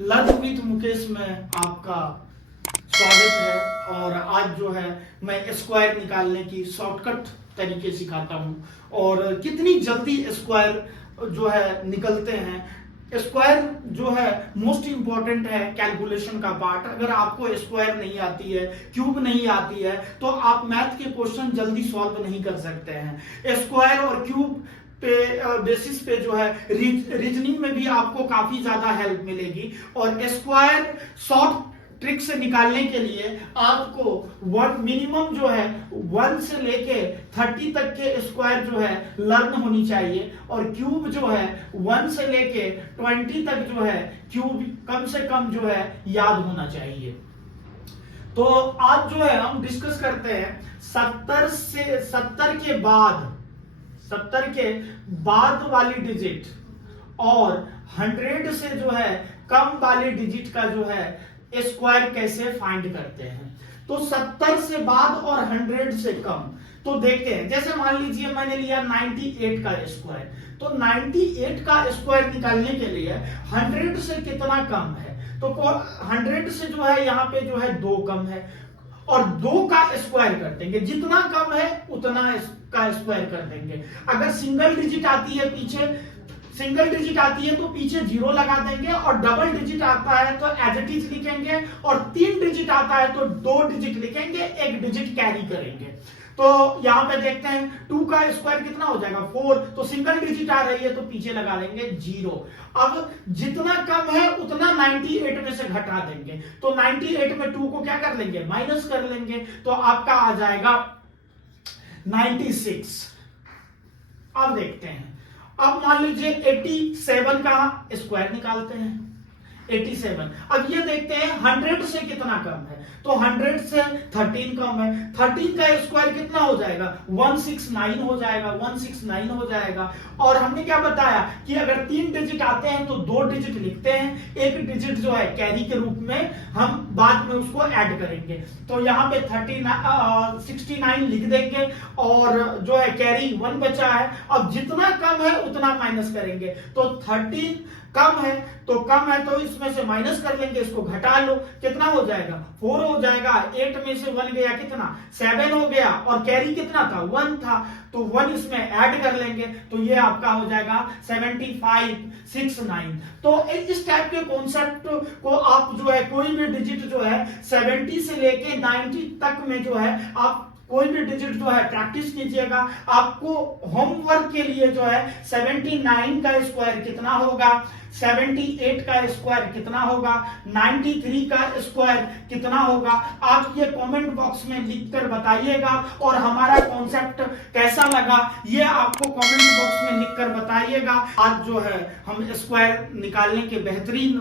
Learn with Mukesh में आपका स्वागत है। और आज जो है मैं स्क्वायर निकालने की शॉर्टकट तरीके सिखाता हूं और कितनी जल्दी स्क्वायर जो है निकलते हैं। स्क्वायर जो है मोस्ट इंपॉर्टेंट है कैलकुलेशन का पार्ट। अगर आपको स्क्वायर नहीं आती है, क्यूब नहीं आती है, तो आप मैथ के क्वेश्चन जल्दी सॉल्व नहीं कर सकते हैं। स्क्वायर और क्यूब पे बेसिस पे जो है रीजनिंग में भी आपको काफी ज्यादा हेल्प मिलेगी। और स्क्वायर शॉर्ट ट्रिक से निकालने के लिए आपको मिनिमम जो है 1 से लेके 30 तक के स्क्वायर जो है लर्न होनी चाहिए। और क्यूब जो है 1 से लेके 20 तक जो है क्यूब कम से कम जो है याद होना चाहिए। तो आज जो है हम डिस्कस करते हैं 70 के बाद वाली डिजिट और 100 से जो है कम वाली डिजिट का जो है स्क्वायर कैसे फाइंड करते हैं। तो 70 से बाद और 100 से कम तो देखते हैं। जैसे मान लीजिए मैंने लिया 98 का स्क्वायर, तो 98 का स्क्वायर निकालने के लिए 100 से कितना कम है, तो 100 से जो है यहाँ पे जो है 2 कम है और 2 का स्क्वायर कर देंगे। जितना कम है उतना का स्क्वायर कर देंगे। अगर सिंगल डिजिट आती है तो पीछे 0 लगा देंगे और डबल डिजिट आता है तो एज इट इज लिखेंगे और 3 डिजिट आता है तो 2 डिजिट लिखेंगे, 1 डिजिट कैरी करेंगे। तो यहां पे देखते हैं 2 का स्क्वायर कितना हो जाएगा 4, तो सिंगल डिजिट आ रही है तो पीछे लगा देंगे 0। अब जितना कम है उतना 98 में से घटा देंगे, तो 98 में 2 को क्या कर लेंगे माइनस कर लेंगे, तो आपका आ जाएगा 96। अब देखते हैं, अब मान लीजिए 87 का स्क्वायर निकालते हैं। 87 अब ये देखते हैं 100 से कितना कम है, तो 100 से 13 कम है। 13 का स्क्वायर कितना हो जाएगा 169 हो जाएगा, 169 हो जाएगा। और हमने क्या बताया कि अगर 3 डिजिट आते हैं तो 2 डिजिट लिखते हैं, 1 डिजिट जो है कैरी के रूप में हम बाद में उसको ऐड करेंगे। तो यहाँ पे 69 लिख देंगे और जो है कैरी 1 बचा है। अब जितना कम है उतना माइनस करेंगे, तो 13 कम है तो इसमें से माइनस कर लेंगे, इसको घटा लो, कितना हो जाएगा 4 हो जाएगा। 8 में से 1 गया कितना 7 हो गया और कैरी कितना था 1 था, तो 1 इसमें ऐड कर लेंगे, तो ये आपका हो जाएगा 7569। तो इस टाइप के कॉन्सेप्ट को आप जो है कोई भी डिजिट जो है 70 से लेके 90 तक में जो है आप कोई भी डिजिट जो है प्रैक्टिस कीजिएगा। आपको होमवर्क के लिए जो है 79 का स्क्वायर कितना होगा, 78 का स्क्वायर कितना होगा, 93 का स्क्वायर कितना होगा, आप ये कमेंट बॉक्स में लिखकर बताइएगा। और हमारा कॉन्सेप्ट कैसा लगा ये आपको कमेंट बॉक्स में लिखकर बताइएगा। आज जो है हम स्क्वायर निकालने के बेहतरीन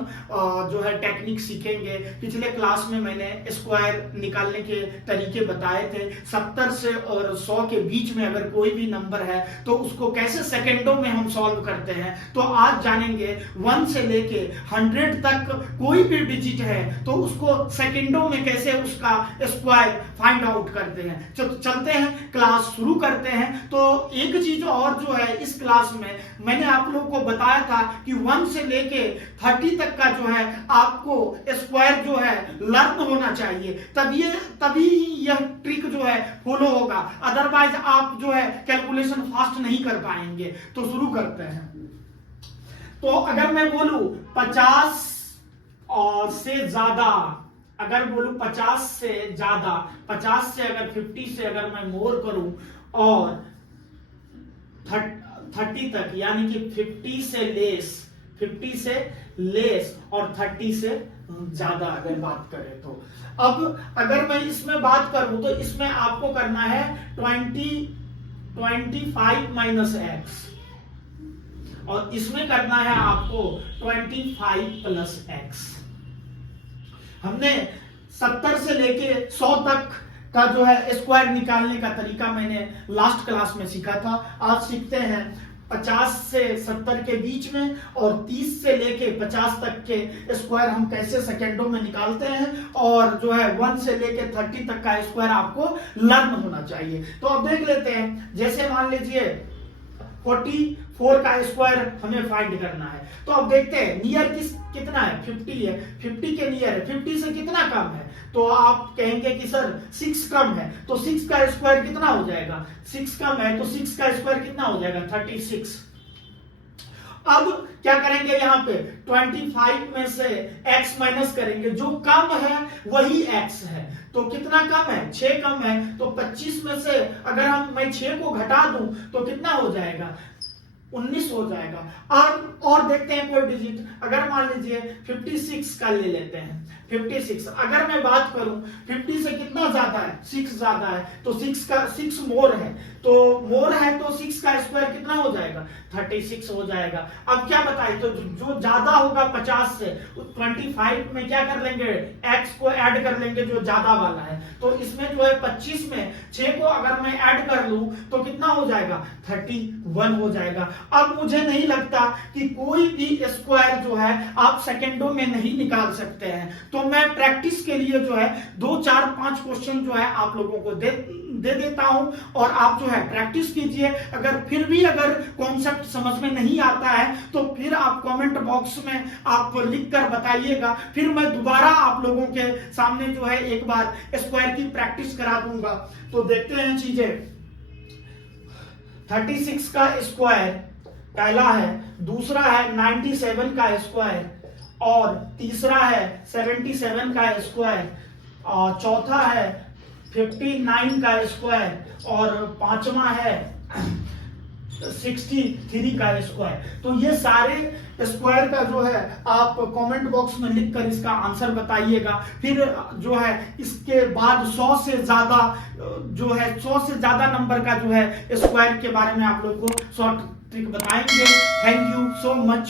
जो है टेक्निक सीखेंगे। पिछले क्लास में मैंने स्क्वायर निकालने के तरीके बताए थे। 70 से और 100 के बीच में अगर कोई भी नंबर है तो उसको कैसे सेकेंडों में हम सॉल्व करते हैं। तो आज जानेंगे 1 से लेके 100 तक कोई भी डिजिट है तो उसको सेकंडों में कैसे उसका स्क्वायर फाइंड आउट करते हैं। चलते हैं क्लास शुरू करते हैं। तो एक चीज और जो है इस क्लास में मैंने आप लोगों को बताया था कि 1 से लेके 30 तक का जो है आपको स्क्वायर जो है लर्न होना चाहिए, तभी यह ट्रिक जो है फॉलो होगा, अदरवाइज आप जो है कैलकुलेशन फास्ट नहीं कर पाएंगे। तो शुरू करते हैं। तो अगर मैं बोलूं 50 और से ज्यादा, अगर बोलूं 50 से ज्यादा, 50 से अगर 50 से अगर मैं मोर करूं और 30 तक, यानी कि 50 से लेस और 30 से ज्यादा अगर बात करें तो अब अगर मैं इसमें बात करूं तो इसमें आपको करना है 25 माइनस एक्स और इसमें करना है आपको 25 प्लस एक्स। हमने 70 से लेके 100 तक का जो है स्क्वायर निकालने का तरीका मैंने लास्ट क्लास में सीखा था। आज सीखते हैं 50 से 70 के बीच में और 30 से लेके 50 तक के स्क्वायर हम कैसे सेकेंडों में निकालते हैं। और जो है 1 से लेके 30 तक का स्क्वायर आपको लर्न होना चाहिए। तो अब देख लेते हैं, जैसे मान लीजिए 44 का स्क्वायर हमें फाइंड करना है। तो अब देखते हैं नियर कितना है, 50 है, 50 के नियर है, 50 से कितना कम है, तो आप कहेंगे कि सर 6 कम है, तो 6 का स्क्वायर कितना हो जाएगा, 6 कम है तो 6 का स्क्वायर कितना हो जाएगा 36। अब क्या करेंगे, यहाँ पे 25 में से x माइनस करेंगे, जो कम है वही x है, तो कितना कम है 6 कम है, तो 25 में से अगर मैं 6 को घटा दूं तो कितना हो जाएगा 19 हो जाएगा। अब और देखते हैं कोई डिजिट, अगर मान लीजिए 56 का ले लेते हैं, 56 अगर मैं बात करूं 50 से कितना ज्यादा है, 6 ज्यादा है, तो 6 मोर है, तो मोर है तो 6 का स्क्वायर कितना हो जाएगा 36 हो जाएगा। अब क्या बताइए, तो जो ज्यादा होगा 50 से 25 में क्या कर लेंगे, x को ऐड कर लेंगे जो ज्यादा वाला है, तो इसमें जो है 25 में 6 को अगर मैं ऐड कर लूं तो कितना हो जाएगा 31 हो जाएगा। अब मुझे नहीं लगता कि कोई भी स्क्वायर जो है आप सेकंडों में नहीं निकाल सकते हैं, तो मैं प्रैक्टिस के लिए जो है 2 4 5 क्वेश्चन जो है आप लोगों को दे देता हूं, और आप जो है प्रैक्टिस कीजिए। अगर फिर भी अगर कॉन्सेप्ट समझ में नहीं आता है तो फिर आप कमेंट बॉक्स में आप लिख कर बताइएगा, फिर मैं दोबारा आप लोगों के सामने जो है एक बार स्क्वायर की प्रैक्टिस करा दूंगा। तो देखते हैं चीजें, 36 का स्क्वायर पहला है, दूसरा है 97 का स्क्वायर, और तीसरा है 77 का स्क्वायर, और चौथा है 59 का स्क्वायर, और पांचवा है 63 का स्क्वायर। तो ये सारे स्क्वायर का जो है आप कमेंट बॉक्स में लिखकर इसका आंसर बताइएगा। फिर जो है इसके बाद 100 से ज्यादा जो है 100 से ज्यादा नंबर का जो है स्क्वायर के बारे में आप लोग को शॉर्ट ट्रिक बताएंगे। Thank you so much.